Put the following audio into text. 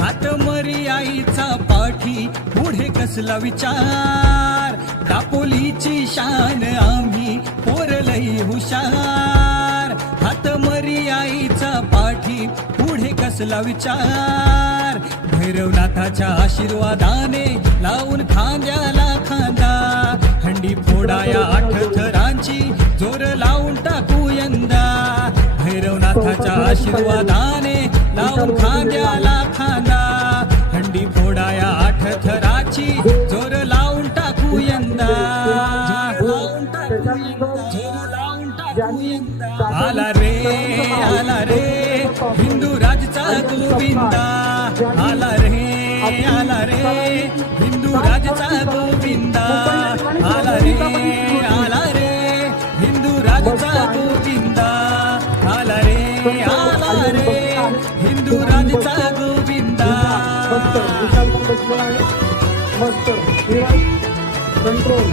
हात मरी आईचा पाठी पुढे कसला विचार, दापोलीची शान आम्ही पोरलई हुशार. हात मरी आईचा पाठी पुढे कसला विचार, भैरवनाथाच्या आशीर्वादाने लावून खांद्याला खांदा. हंडी फोडाया 8 थरांची जोर लावून टाकू यंदा, भैरवनाथाच्या आशीर्वादाने लावून खांद्याला खांदा. हंडी फोडाया 8 थराची जोर लावून टाकू यंदा, लावून टाकू यंदा, जोर लावून टाकू यंदा. आला रे हिंदू राजचा गोविंदा, आला रे हिंदू राजचा गोविंदा. आला रे हिंदू राजचा गोविंदा. आला रे हिंदू राजचा गोविंदा. मस्त कंट्रोल